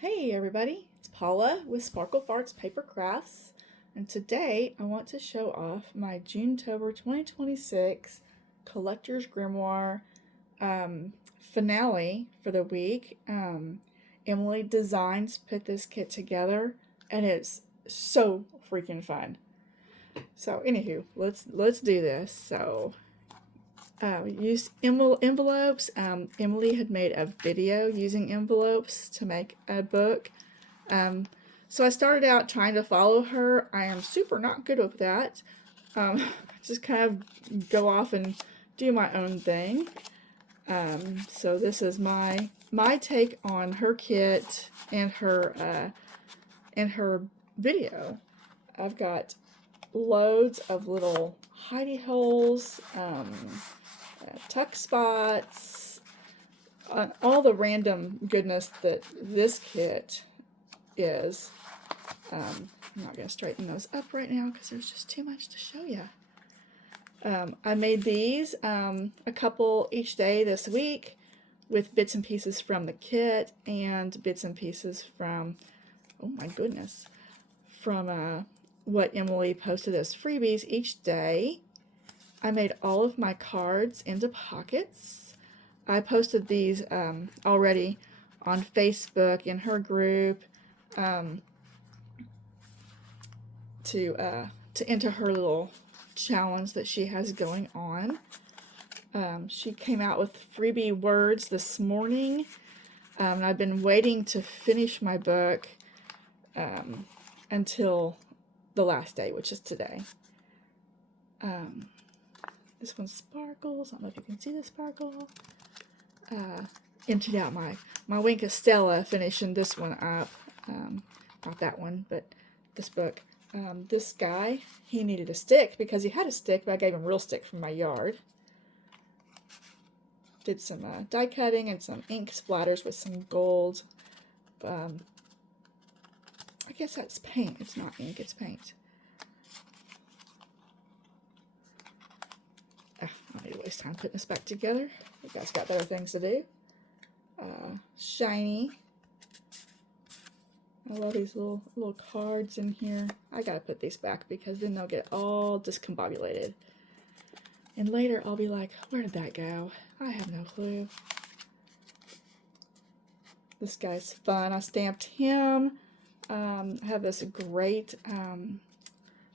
Hey everybody, it's Paula with Sparkle Farts Paper Crafts, and today I want to show off my Junetober 2026 Collector's Grimoire finale for the week. Emily Designs put this kit together, and it's so freaking fun. So anywho, let's do this. So we used envelopes. Emily had made a video using envelopes to make a book. So I started out trying to follow her. I am super not good with that. Just kind of go off and do my own thing. So this is my take on her kit and her video. I've got loads of little hidey holes, tuck spots, all the random goodness that this kit is. I'm not going to straighten those up right now because there's just too much to show you. I made these a couple each day this week with bits and pieces from the kit and bits and pieces from, oh my goodness, from what Emily posted as freebies each day. I made all of my cards into pockets. I posted these already on Facebook in her group to enter her little challenge that she has going on. She came out with freebie words this morning, and I've been waiting to finish my book until the last day, which is today. This one sparkles. I don't know if you can see the sparkle. Emptied out my Wink of Stella, finishing this one up. Not that one, but this book. This guy, he needed a stick because he had a stick, but I gave him real stick from my yard. Did some die cutting and some ink splatters with some gold. I guess that's paint. It's not ink, it's paint. I don't need to waste time putting this back together. You guys got better things to do. Shiny. I love these little cards in here. I gotta put these back because then they'll get all discombobulated. And later I'll be like, where did that go? I have no clue. This guy's fun. I stamped him. I have this great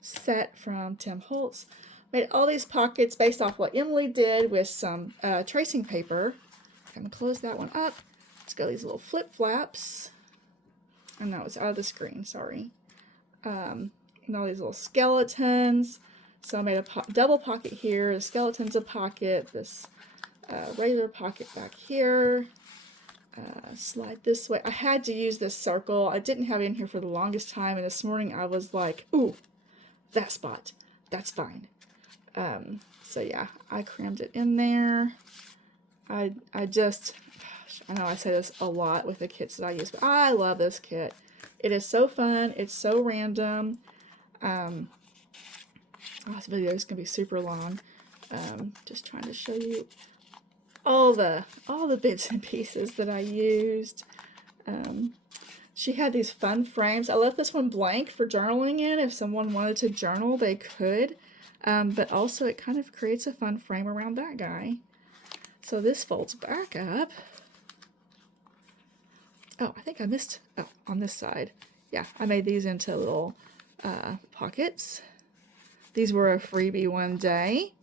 set from Tim Holtz. Made all these pockets based off what Emily did with some tracing paper. I'm going to close that one up. Let's go these little flip flaps. Oh no, it's out of the screen, sorry. And all these little skeletons. So I made a double pocket here. The skeleton's a pocket. This regular pocket back here. Slide this way. I had to use this circle. I didn't have it in here for the longest time, and this morning I was like, ooh, that spot. That's fine. So yeah, I crammed it in there. I know I say this a lot with the kits that I use, but I love this kit. It is so fun. It's so random. This video is going to be super long. Just trying to show you all the bits and pieces that I used. She had these fun frames. I left this one blank for journaling in. If someone wanted to journal, they could. But also it kind of creates a fun frame around that guy. So this folds back up. Oh, I think I missed on this side. Yeah, I made these into little pockets. These were a freebie one day.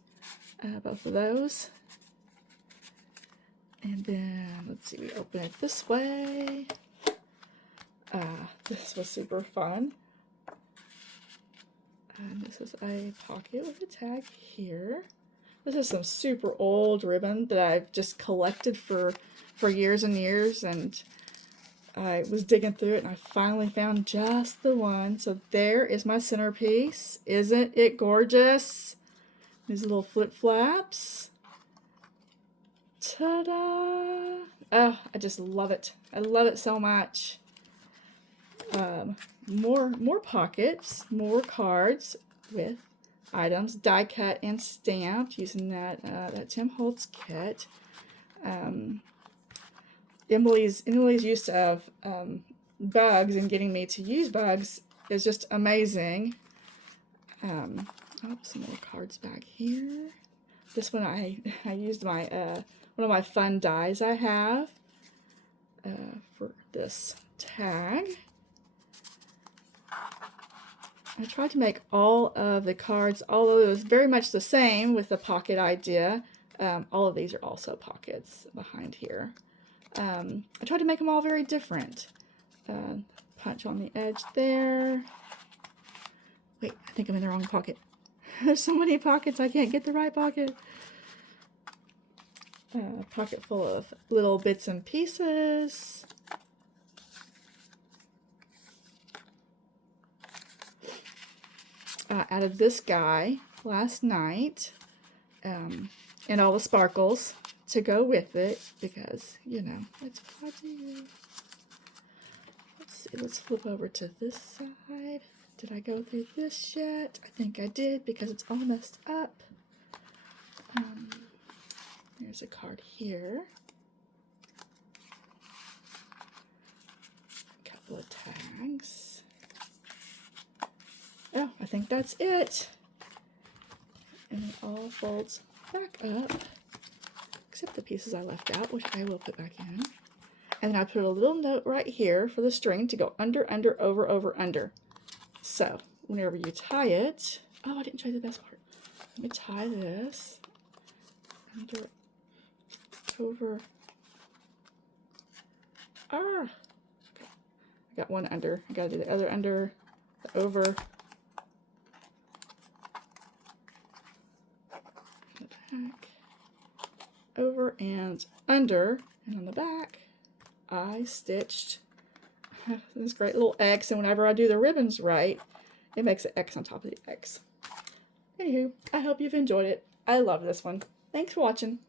Both of those. And then, let's see, we open it this way. This was super fun. And this is a pocket with a tag here. This is some super old ribbon that I've just collected for years and years, and I was digging through it and I finally found just the one. So there is my centerpiece. Isn't it gorgeous? These little flip flaps. Ta-da! Oh, I just love it. I love it so much. More pockets, more cards with items die cut and stamped using that Tim Holtz kit. Emily's use of bugs and getting me to use bugs is just amazing. Oh, some more cards back here. This one I used my one of my fun dies I have for this tag. I tried to make all of the cards, although it was very much the same with the pocket idea. All of these are also pockets behind here. I tried to make them all very different. Punch on the edge there. Wait, I think I'm in the wrong pocket. There's so many pockets, I can't get the right pocket. Pocket full of little bits and pieces. Added this guy last night, and all the sparkles to go with it because, you know, it's fuzzy. Let's see, let's flip over to this side. Did I go through this yet? I think I did because it's all messed up. There's a card here. A couple of tags. Oh, I think that's it. And it all folds back up, except the pieces I left out, which I will put back in. And then I put a little note right here for the string to go under, under, over, over, under. So whenever you tie it, oh, I didn't show you the best part. Let me tie this under, over. I got one under. I gotta do the other under, the over, the back, over and under, and on the back I stitched this great little X, and whenever I do the ribbons right, it makes an X on top of the X. Anywho, I hope you've enjoyed it. I love this one. Thanks for watching.